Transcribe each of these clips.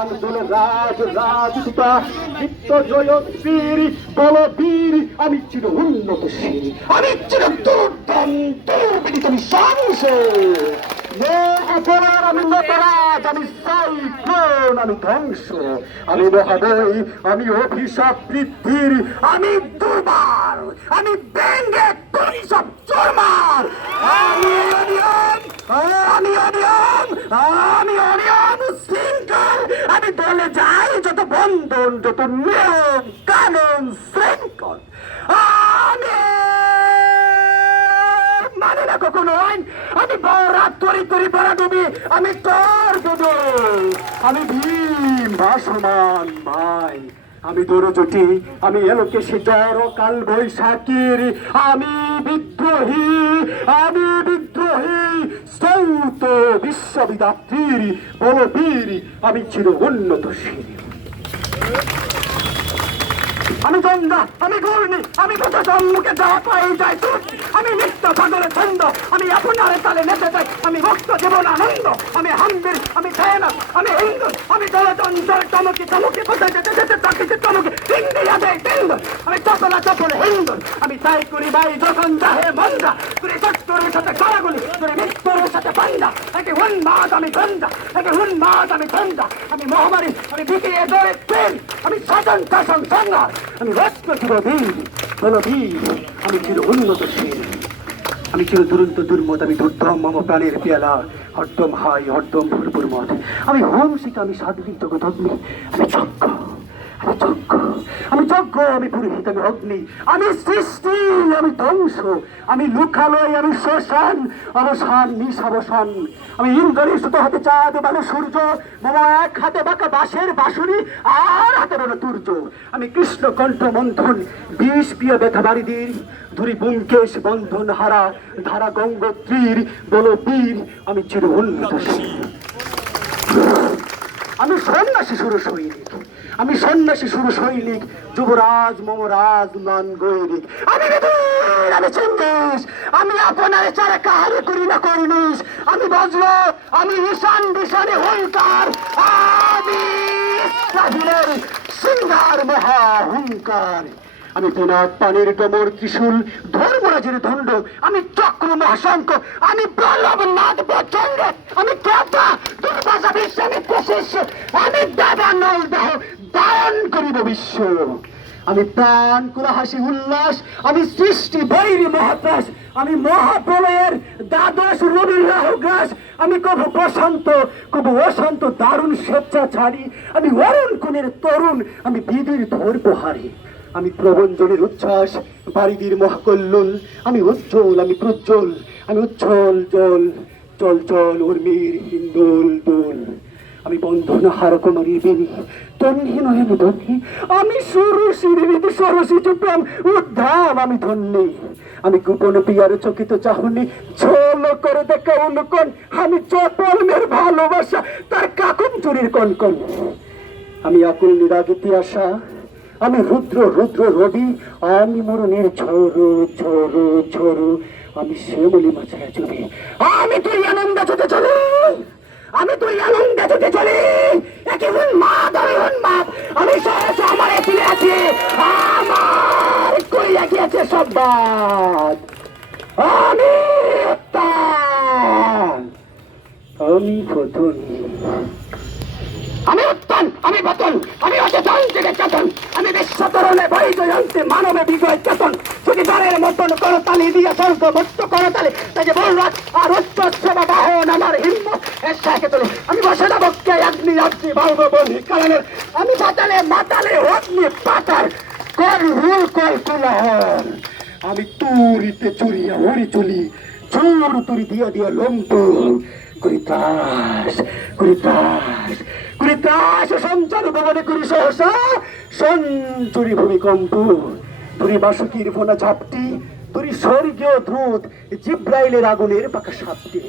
প্রাণ বলে রাজ রাজপিতা চিত্ত জয়শ্রীর বলবীর আমি চির উন্নতশীল আমি চির দুর্দান্ত তুমি সাংসে আমি নটরাজ আমি সাইক্লোন আমি ধ্বংস আমি মহাদয় আমি অভিশাপ বৃদ্ধির আমি দুর্বার আমি ব্যঙ্গে তুমি সব চোরমার আমি অনিয়ম আমি অনিয়ম আমি অনিয়ম শৃঙ্খল আমি বলে যাই যত বন্ধন যত নিয়ম কানুন শৃঙ্খল আমি মানে না কখনো আমি বরাত তরি তরি পড়া ডুবি আমি তোর দুদু আমি ভীম ভাসমান ভাই আমি দৌড়জটি আমি এলোকে সে জড় কাল বৈশাখীর আমি বিদ্রোহী সৌত বিশ্ববিদাত্রীর বলবীর আমি চির উন্নতশীল আমি গঙ্গা আমি গর্ণী আমি কত জন্মকে যাওয়া পাই যাই তুই আমি নিত্য সাগরের ছন্দ আমি আপনার তালে নেচে যাই আমি ভক্ত জীবন আনন্দ আমি হাম্বির আমি ছায়ানক আমি হিন্দু আমি জলচঞ্চল চমকে চমকে কোথায় যেতে যেতে তাকিতে চমকে ইন্ডিয়া দেয় হিন্দু আমি চপলা চপলে হিন্দু আমি তাই করি ভাই যখন যাহে মন্দা তুই চট্টরের সাথে কারাগুলি তুই মৃত্যুরের সাথে পান্ডা একে হুন্মাদ আমি গন্দা একে হুন্মাদ আমি গন্দা আমি মহামারী আমি বিকিয়ে দৌড়ে ট্রেন আমি সাধন শাসন সংঘাত আমি রক্ত চিরবীর বলবীর আমি চির উন্নতশীল আমি চির দুরন্ত দুর্মত আমি দুর্দম মম প্রাণের পেয়ালা হরদম হাই হরদম ভরপুর মত আমি হোমসিক আমি সাধ্বী জগৎ অগ্নি আমি যজ্ঞ আমি পুরোহিত আমি অগ্নি আমি সৃষ্টি আমি ধ্বংস আমি লুকালয় আমি শ্মশান অবসান নিঃসাবসান আমি ইন্দ্রের সুতো হাতে চাঁদ বালো সূর্য মামা এক হাতে বাঁকা বাঁশের বাঁশুরি আর হাতে বলো তুর্য আমি কৃষ্ণ কণ্ঠ মন্থন বিষ প্রিয় ব্যথা বাড়িদের ধুরি বুমকেশ বন্ধন হারা ধারা গঙ্গোত্রীর বলো বীর আমি চির উন্নতশীল আমি সন্ন্যাসী সুর সৈনিক আমি সন্ন্যাসী সুর সৈনিক যুবরাজ মমরাজ মান গৈরিক আমি বিধুর আমি চিন্তিস আমি আপনার চারে কাহারে করি না করিনিস আমি বজ্র আমি ঈশান বিশানে হুঙ্কার আমি ইসরাহিলের সিংহার মহা হুঙ্কার আমি পিনাক পানির ডমর ত্রিশূল ধর্মরাজের দণ্ড আমি চক্র মহাশঙ্ক আমি প্রলভ নাথ প্রচন্ড আমি ক্রতা দুর্বাসা বিশ্ব আমি প্রশেষ আমি দাদা নল দেহ দান করিব বিশ্ব আমি প্রাণ কুলা হাসি উল্লাস আমি সৃষ্টি বৈরী মহাত্রাস আমি মহাপ্রলয়ের দ্বাদশ রবির রাহু গ্রাস আমি কবু প্রশান্ত কবু অশান্ত দারুণ স্বেচ্ছাচারী আমি অরুণ কুণের তরুণ আমি বিধির ধৈর্যহারী আমি প্রবঞ্জনের উচ্ছ্বাস বারিদির মহাকল্লোল আমি উজ্জ্বল আমি প্রজ্জ্বল আমি উজ্জ্বল জল চল চল উর্মির হিন্দোল দোল আমি বন্ধন হারকুমারী বেনি তন্হীন হেন ধনী আমি সুরসির বিধি সরসী চুপ্রাম উদ্ধাম আমি ধন্যী আমি গোপন পিয়ার চকিত চাহনি ঝোল করে দেখা অনুকন আমি চপলমের ভালোবাসা তার কাকুন চুরির কনকন আমি আকুল নিরাগিতি আশা আমি রুদ্র রুদ্র রবি আমি মরণের ঝড়ো ঝড়ো ঝড়ো আমি শ্যামলি মাছায় চলি আমি তুই আনন্দ যেতে চলি আমি তুই আনন্দে যেতে চলি একই উন্মাদ আমি উন্মাদ আমি সহজ আমার ফিরে আছি আমার কই আছে সব বাদ আমি উত্তান আমি পতন আমি উত্তান আমি পতন আমি অচেতন থেকে চেতন আমি বিশ্বতরণে বই জয়ন্তী মানবে বিজয় চেতন যদি দ্বারের মতন করতালি দিয়ে স্বর্গ মুক্ত করতালি তাই যে বলরাজ আর উচ্চ সেবা বাহন আমার হিম্মত এর সাথে চলে আমি বসে না বক্কে অগ্নি রাত্রি বাউব বলি কারণের আমি বাতালে মাতালে অগ্নি পাতার কর হুল কর কুলাহর আমি তুরিতে চুরিয়া হরি চলি চোর তুরি দিয়া দিয়া লম্প করি ত্রাস করি ত্রাস করি ত্রাস সঞ্চার ভবনে করি সহসা সঞ্চুরি ভূমিকম্প তুরি বাসুকির ফোনা ঝাপটি তুরি স্বর্গীয় দ্রুত জিব্রাইলের আগুনের পাকা সাপটি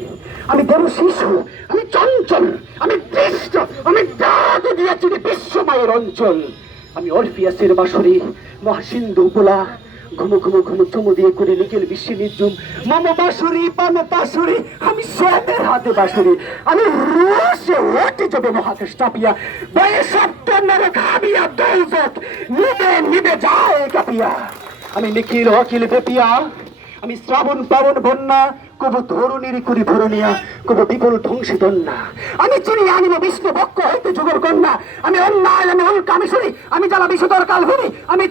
আমি দেব শিশু আমি চঞ্চল আমি দৃষ্ট আমি দাঁত দিয়েছি বিশ্বময়ের অঞ্চল আমি অরফিয়াসের বাসুরি মহাসিন্ধু উপলা ঘুমো ঘুমো ঘুমো চুমু দিয়ে করে নিখিল বিশ্বে নির্জুম মম বাঁশুরি পাম বাঁশুরি আমি শ্যামের হাতে বাঁশুরি আমি রোষে ওটি যাবে মহাকাশ টাপিয়া বয়ে সপ্তমের ঘাবিয়া দৌজক নিবে নিবে যায় কাপিয়া আমি নিখিল অখিল বেপিয়া আমি শ্রাবণ পাবন বন্যা কবু ধরুনির করি ভরণিয়া কবু বিপুল ধ্বংসী দন্যা আমি চিনি আনিব বিষ্ণু বক্ষ হইতে যুগর কন্যা আমি অন্যায় আমি উল্কা আমি শুনি আমি জ্বালা বিষধর কাল হরি আমি